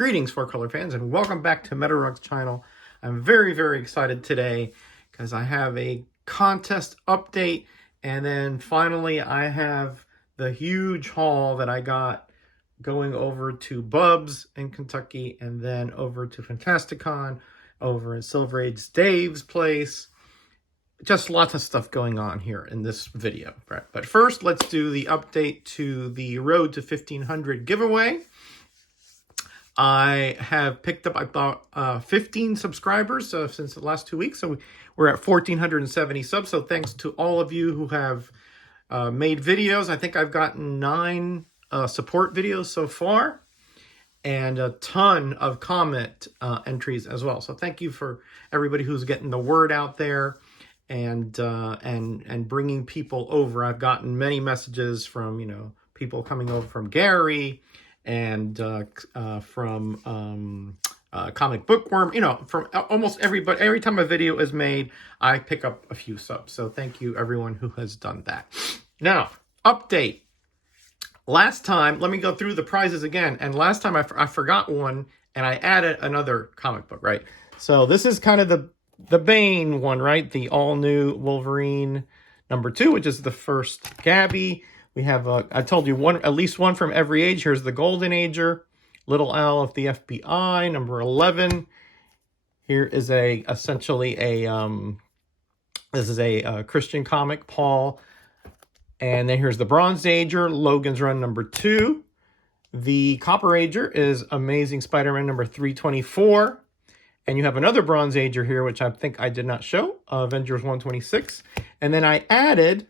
Greetings, four-color fans, and welcome back to Metarug's channel. I'm very, very excited today because I have a contest update, and then finally I have the huge haul that I got going over to Bub's in Kentucky, and then over to Fantasticon, over in Silver Age Dave's place. Just lots of stuff going on here in this video, right? But first, let's do the update to the Road to 1500 giveaway. I have picked up about 15 subscribers since the last 2 weeks. So we're at 1,470 subs. So thanks to all of you who have made videos. I think I've gotten 9 support videos so far, and a ton of comment entries as well. So thank you for everybody who's getting the word out there and bringing people over. I've gotten many messages from, people coming over from Gary and from Comic Bookworm, from almost everybody. Every time a video is made, I pick up a few subs. So thank you everyone who has done that. Now, update. Last time, let me go through the prizes again. And last time I forgot one, and I added another comic book, right? So this is kind of the Bane one, right? The all-new Wolverine #2, which is the first Gabby. We have, I told you, at least one from every age. Here's the Golden Ager, Little L of the FBI, #11. Here is essentially this is a Christian comic, Paul. And then here's the Bronze Ager, Logan's Run #2. The Copper Ager is Amazing Spider-Man #324. And you have another Bronze Ager here, which I think I did not show, Avengers 126. And then I added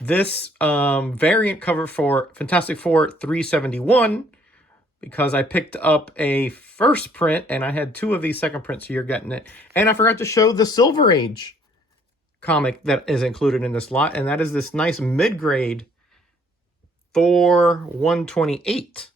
this variant cover for Fantastic Four 371 because I picked up a first print, and I had 2 of these second prints, so you're getting it. And I forgot to show the Silver Age comic that is included in this lot, and that is this nice mid-grade Thor 128.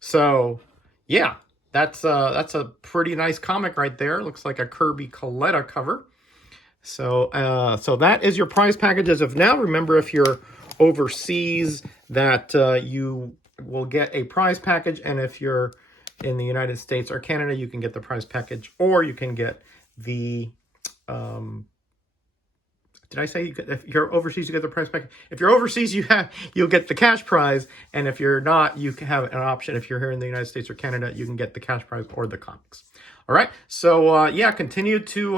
So, yeah, that's a pretty nice comic right there. Looks like a Kirby Coletta cover. So, so that is your prize package as of now. Remember, if you're overseas, that you will get a prize package, and if you're in the United States or Canada, you can get the prize package, or you can get the did I say if you're overseas, you get the prize package? If you're overseas, you'll get the cash prize, and if you're not, you can have an option. If you're here in the United States or Canada, you can get the cash prize or the comics. All right. So yeah, continue to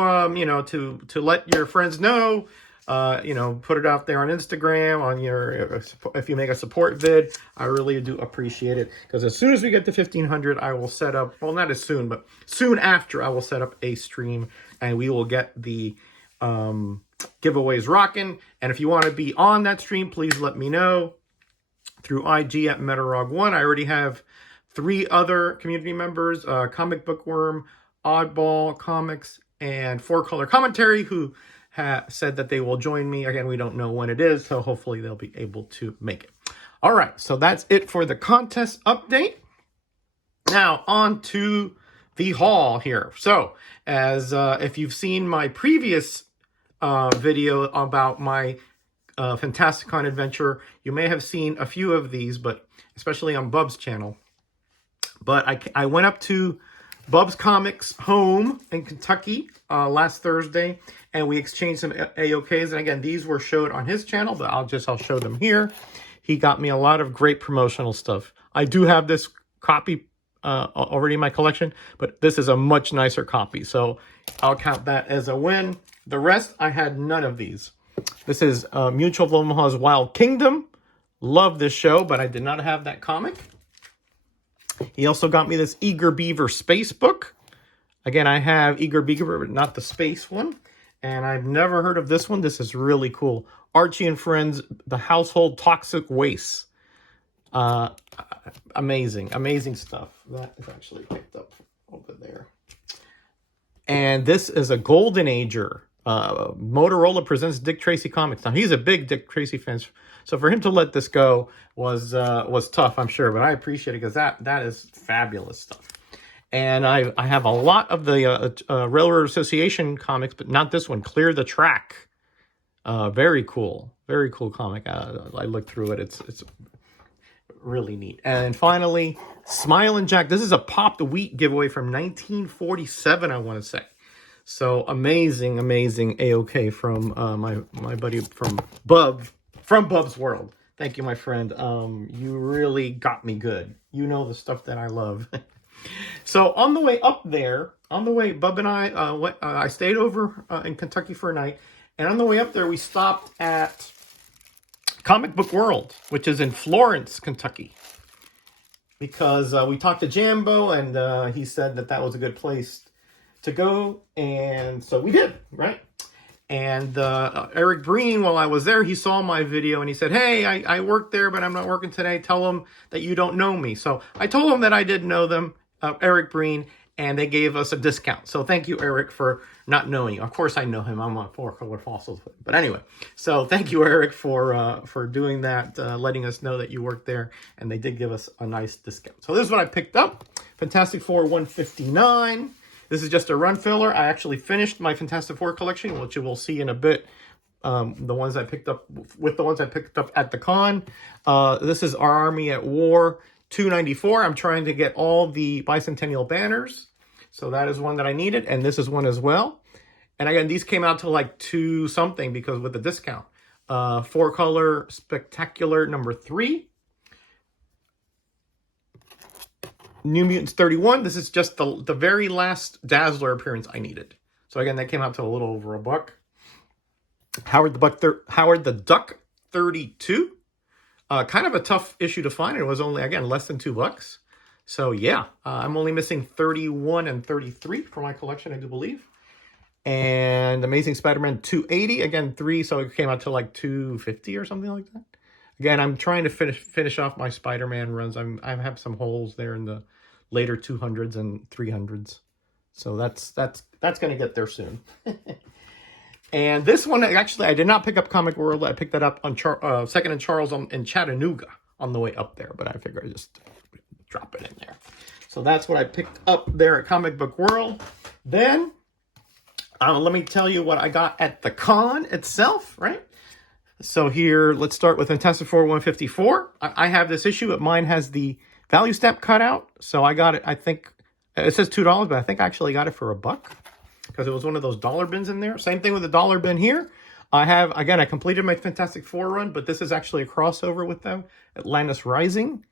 to let your friends know. Put it out there on Instagram, on if you make a support vid. I really do appreciate it, because as soon as we get to 1,500, I will set up. Well, not as soon, but soon after, I will set up a stream, and we will get the giveaways rocking. And if you want to be on that stream, please let me know through IG at Metarog1. I already have 3 other community members, Comic Bookworm, Oddball Comics, and 4-Color Commentary, who said that they will join me. Again, we don't know when it is, so hopefully they'll be able to make it. All right, so that's it for the contest update. Now, on to the haul here. So, as if you've seen my previous video about my Fantasticon adventure, you may have seen a few of these, but especially on Bub's channel. But I went up to Bub's Comics home in Kentucky last Thursday, and we exchanged some AOKs. And again, these were showed on his channel, but I'll show them here. He got me a lot of great promotional stuff. I do have this copy already in my collection, but this is a much nicer copy, so I'll count that as a win. The rest, I had none of these. This is Mutual of Omaha's Wild Kingdom. Love this show, but I did not have that comic. He also got me this Eager Beaver Space book. Again, I have Eager Beaver, but not the space one. And I've never heard of this one. This is really cool. Archie and Friends, The Household Toxic Waste. Amazing, amazing stuff. That is actually picked up over there. And this is a Golden Ager. Motorola presents Dick Tracy comics. Now, he's a big Dick Tracy fan, so for him to let this go was tough, I'm sure. But I appreciate it, because that is fabulous stuff. And I have a lot of the Railroad Association comics, but not this one. Clear the Track. Very cool comic. I looked through it. It's really neat. And finally, Smilin' Jack. This is a Pop the Wheat giveaway from 1947, I want to say. So amazing, amazing AOK from my buddy from Bub's World. Thank you, my friend. You really got me good. You know the stuff that I love. So on the way up there, Bub and I I stayed over in Kentucky for a night, and on the way up there, we stopped at Comic Book World, which is in Florence, Kentucky, because we talked to Jambo, and he said that was a good place to go, and so we did, right? And Eric Breen, while I was there, he saw my video and he said, hey, I work there, but I'm not working today. Tell them that you don't know me. So I told him that I did know them, Eric Breen, and they gave us a discount. So thank you, Eric, for not knowing. Of course I know him. I'm on 4-color fossils. But anyway, so thank you, Eric, for doing that, letting us know that you worked there, and they did give us a nice discount. So this is what I picked up. Fantastic Four 159. This is just a run filler. I actually finished my Fantastic Four collection, which you will see in a bit. The ones I picked up at the con. This is Our Army at War 294. I'm trying to get all the bicentennial banners. So that is one that I needed. And this is one as well. And again, these came out to like 2 something because with the discount. 4-color Spectacular number 3. New Mutants 31. This is just the very last Dazzler appearance I needed. So again, that came out to a little over $1. Howard the Duck 32. Kind of a tough issue to find. It was only, again, less than $2. So yeah, I'm only missing 31 and 33 for my collection, I do believe. And Amazing Spider-Man 280, again 3, so it came out to like 250 or something like that. Again, I'm trying to finish off my Spider-Man runs. I have some holes there in the later 200s and 300s. So that's going to get there soon. And this one, actually, I did not pick up Comic World. I picked that up on Second and Charles in Chattanooga on the way up there. But I figured I'd just drop it in there. So that's what I picked up there at Comic Book World. Then, let me tell you what I got at the con itself, right? So here, let's start with Fantastic Four 154. I have this issue, but mine has the value stamp cut out. So I got it, I think, it says $2, but I think I actually got it for $1. Because it was one of those dollar bins in there. Same thing with the dollar bin here. I completed my Fantastic Four run, but this is actually a crossover with them, Atlantis Rising.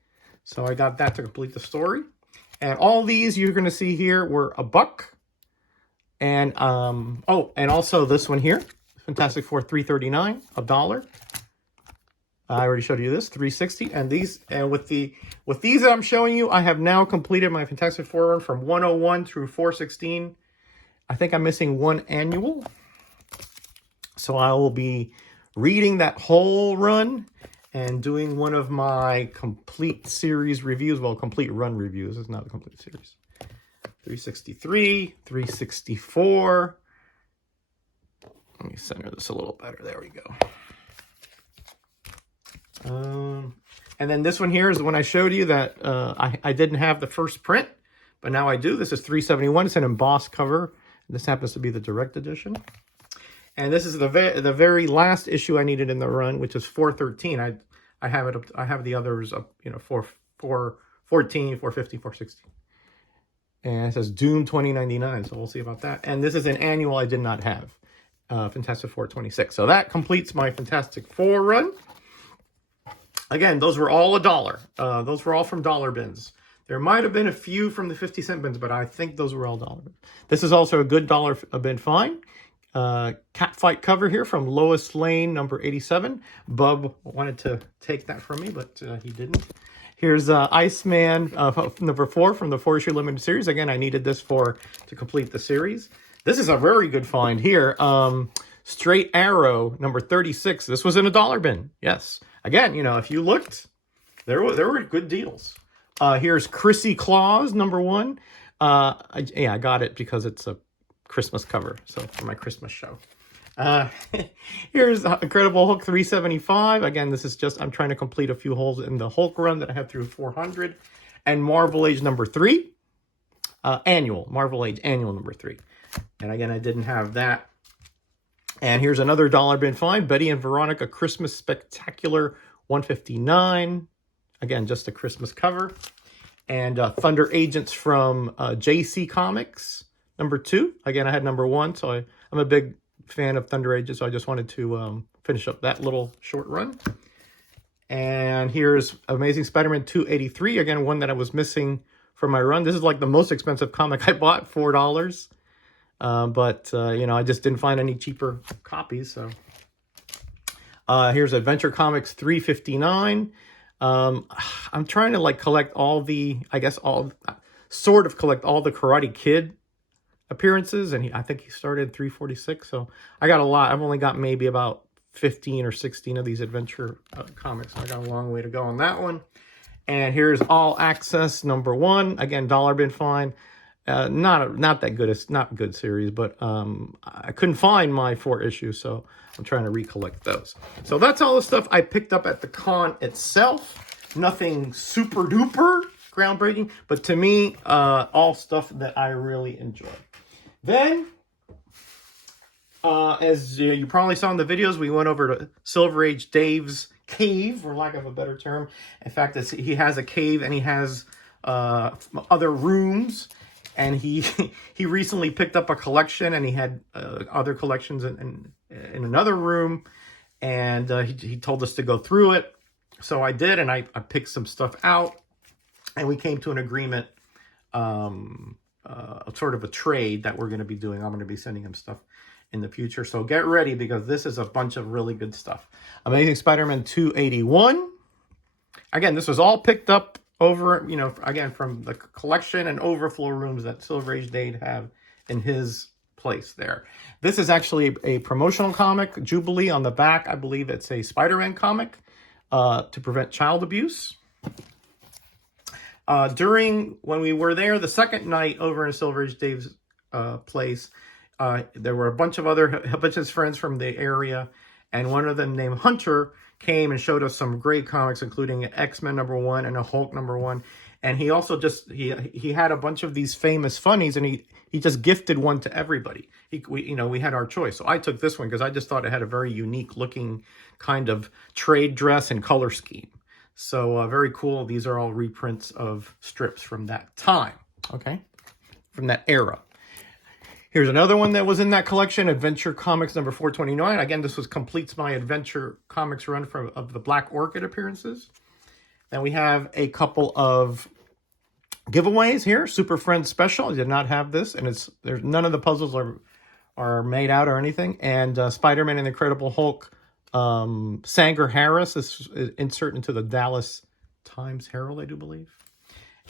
So I got that to complete the story. And all these you're going to see here were $1. And, and also this one here, Fantastic Four 339, $1. I already showed you this, 360. And these, and with these that I'm showing you, I have now completed my Fantastic Four run from 101 through 416. I think I'm missing one annual. So I will be reading that whole run and doing one of my complete series reviews. Well, complete run reviews. It's not a complete series. 363, 364. Let me center this a little better. There we go. And then this one here is the one I showed you that I didn't have the first print, but now I do. This is 371. It's an embossed cover. This happens to be the direct edition. And this is the very last issue I needed in the run, which is 413. I have it up, I have the others up, 414, 450, 416. And it says Doom 2099, so we'll see about that. And this is an annual I did not have, Fantastic Four 26. So that completes my Fantastic Four run. Again, those were all $1. Those were all from dollar bins. There might have been a few from the 50-cent bins, but I think those were all dollar bins. This is also a good dollar bin find. Catfight cover here from Lois Lane, number 87. Bub wanted to take that from me, but he didn't. Here's Iceman, number 4 from the 4-issue limited series. Again, I needed this to complete the series. This is a very good find here. Straight Arrow, number 36. This was in a dollar bin. Yes. Again, if you looked, there were good deals. Here's Chrissy Claus, number 1. I got it because it's a Christmas cover, so for my Christmas show. Here's Incredible Hulk 375. Again, this is just, I'm trying to complete a few holes in the Hulk run that I have through 400. And Marvel Age number 3. Marvel Age Annual number 3. And again, I didn't have that. And here's another dollar bin find. Betty and Veronica Christmas Spectacular 159. Again, just a Christmas cover. And Thunder Agents from JC Comics, #2. Again, I had #1, so I'm a big fan of Thunder Agents, so I just wanted to finish up that little short run. And here's Amazing Spider-Man 283. Again, one that I was missing from my run. This is like the most expensive comic I bought, $4. But you know, I just didn't find any cheaper copies. So here's Adventure Comics 359. I'm trying to like collect all the, I guess sort of collect all the Karate Kid appearances, and I think he started 346. So I got a lot. I've only got maybe about 15 or 16 of these adventure comics. So I got a long way to go on that one. And here's All Access #1. Again, dollar bin find. Not that good. It's not a good series, but I couldn't find my 4 issues, so I'm trying to recollect those. So that's all the stuff I picked up at the con itself. Nothing super duper groundbreaking, but to me, all stuff that I really enjoy. Then, as you probably saw in the videos, we went over to Silver Age Dave's cave, for lack of a better term. In fact, he has a cave and he has other rooms. And he recently picked up a collection, and he had other collections in another room. And he told us to go through it. So I did, and I picked some stuff out. And we came to an agreement, sort of a trade that we're going to be doing. I'm going to be sending him stuff in the future. So get ready, because this is a bunch of really good stuff. Amazing Spider-Man 281. Again, this was all picked up over, you know, again, from the collection and overflow rooms that Silver Age Dave have in his place there. This is actually a promotional comic, Jubilee. On the back, I believe it's a Spider-Man comic to prevent child abuse. When we were there the second night over in Silver Age Dave's place, there were a bunch of his friends from the area, and one of them named Hunter came and showed us some great comics, including an X-Men #1 and a Hulk #1. And he also he had a bunch of these famous funnies, and he just gifted one to everybody. We had our choice. So I took this one because I just thought it had a very unique looking kind of trade dress and color scheme. So very cool. These are all reprints of strips from that time. Okay. From that era. Here's another one that was in that collection, Adventure Comics #429. Again, this completes my Adventure Comics run of the Black Orchid appearances. Then we have a couple of giveaways here. Super Friends Special. I did not have this, and there's none of the puzzles are made out or anything. And Spider-Man and the Incredible Hulk, Sanger Harris is insert into the Dallas Times Herald, I do believe.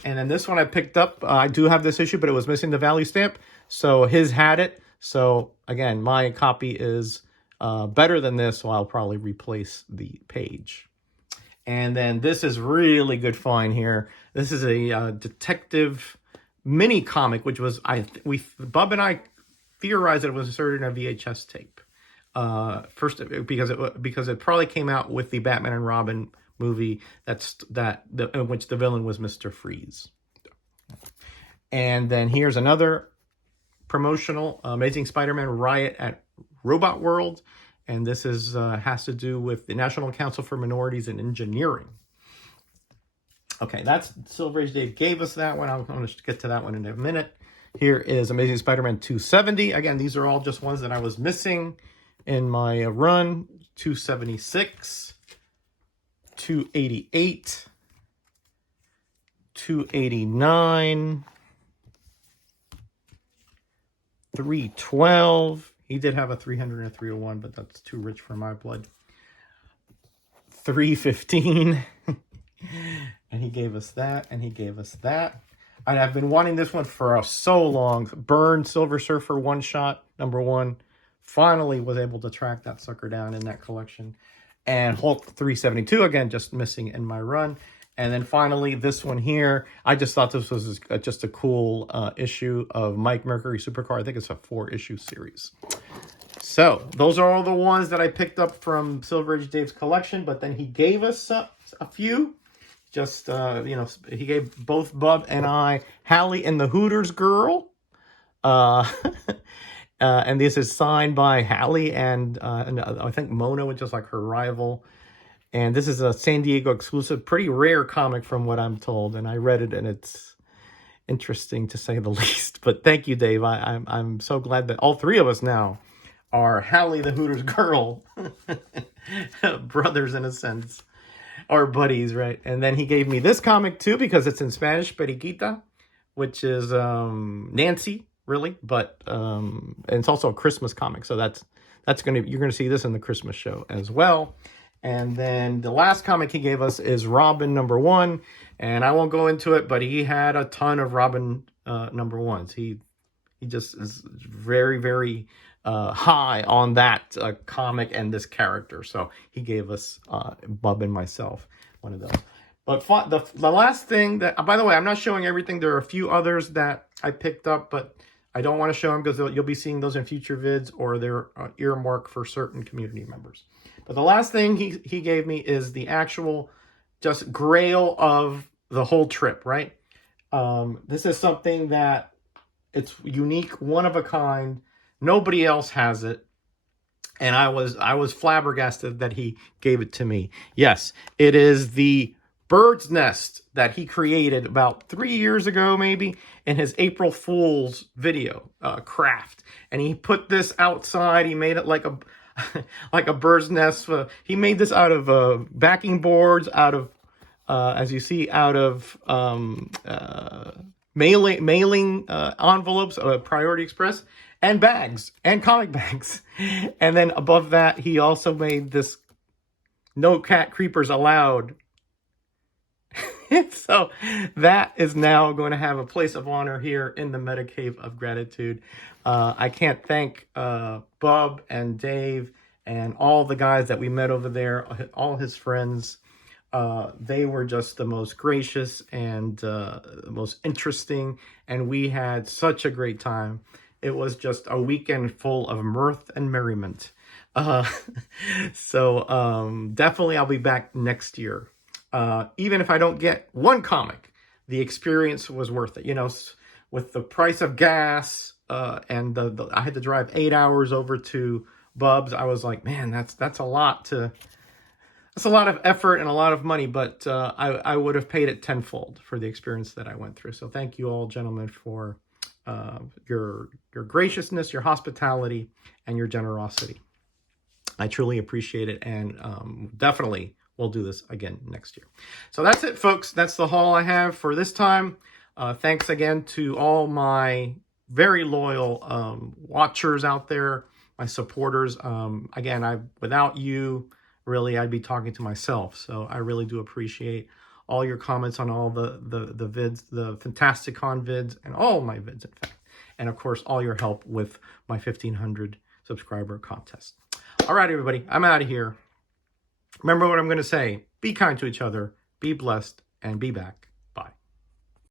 And then this one I picked up. I do have this issue, but it was missing the value stamp. So his had it. So again, my copy is better than this, so I'll probably replace the page. And then this is really good find here. This is a detective mini comic, which was Bub and I theorized that it was inserted in a VHS tape. First, because it probably came out with the Batman and Robin movie in which the villain was Mr. Freeze. And then here's another promotional Amazing Spider-Man Riot at Robot World, and this has to do with the National Council for Minorities in Engineering. Okay, that's Silver Age Dave gave us that one. I'm going to get to that one in a minute. Here is Amazing Spider-Man 270. Again, these are all just ones that I was missing in my run. 276, 288, 289, 312. He did have a 300 and a 301, but that's too rich for my blood. 315. And he gave us that, and he gave us that. And I've been wanting this one for so long. Burn Silver Surfer one-shot, #1. Finally was able to track that sucker down in that collection. And Hulk 372, again, just missing in my run. And then finally, this one here. I just thought this was just a cool issue of Mike Mercury Supercar. I think it's a 4-issue series. So those are all the ones that I picked up from Silver Age Dave's collection. But then he gave us a few. Just, he gave both Bub and I Hallie and the Hooters Girl. And this is signed by Hallie and I think Mona, which is like her rival. And this is a San Diego exclusive, pretty rare comic from what I'm told. And I read it, and it's interesting to say the least. But thank you, Dave. I'm so glad that all three of us now are Hallie the Hooters girl brothers in a sense, or buddies, right? And then he gave me this comic too because it's in Spanish, Periquita, which is Nancy, really, but and it's also a Christmas comic, so you're gonna see this in the Christmas show as well. And then the last comic he gave us is Robin #1, and I won't go into it, but he had a ton of Robin #1s. He just is very, very high on that comic and this character. So he gave us, Bub and myself, one of those. But the last thing that, by the way, I'm not showing everything. There are a few others that I picked up, but I don't want to show them because you'll be seeing those in future vids, or they're earmarked for certain community members. But the last thing he gave me is the actual just grail of the whole trip, right? This is something that it's unique, one of a kind. Nobody else has it. And I was flabbergasted that he gave it to me. Yes, it is the bird's nest that he created about 3 years ago, maybe, in his April Fool's video, craft. And he put this outside. He made it like a like a bird's nest. He made this out of backing boards, out of, as you see, out of mailing envelopes, Priority Express, and bags, and comic bags. And then above that, he also made this "No Cat Creepers Allowed." So that is now going to have a place of honor here in the Meta Cave of Gratitude. I can't thank Bub and Dave and all the guys that we met over there, all his friends. They were just the most gracious and the most interesting, and we had such a great time. It was just a weekend full of mirth and merriment. So definitely I'll be back next year. Even if I don't get one comic, the experience was worth it. You know, with the price of gas and I had to drive 8 hours over to Bub's. I was like, man, that's a lot to... It's a lot of effort and a lot of money, but I would have paid it tenfold for the experience that I went through. So thank you all, gentlemen, for your graciousness, your hospitality, and your generosity. I truly appreciate it, and definitely we'll do this again next year. So that's it, folks. That's the haul I have for this time. Thanks again to all my very loyal watchers out there, my supporters. Again, without you, really, I'd be talking to myself. So I really do appreciate all your comments on all the vids, the Fantasticon vids, and all my vids, in fact. And of course, all your help with my 1,500 subscriber contest. All right, everybody, I'm out of here. Remember what I'm going to say. Be kind to each other, be blessed, and be back.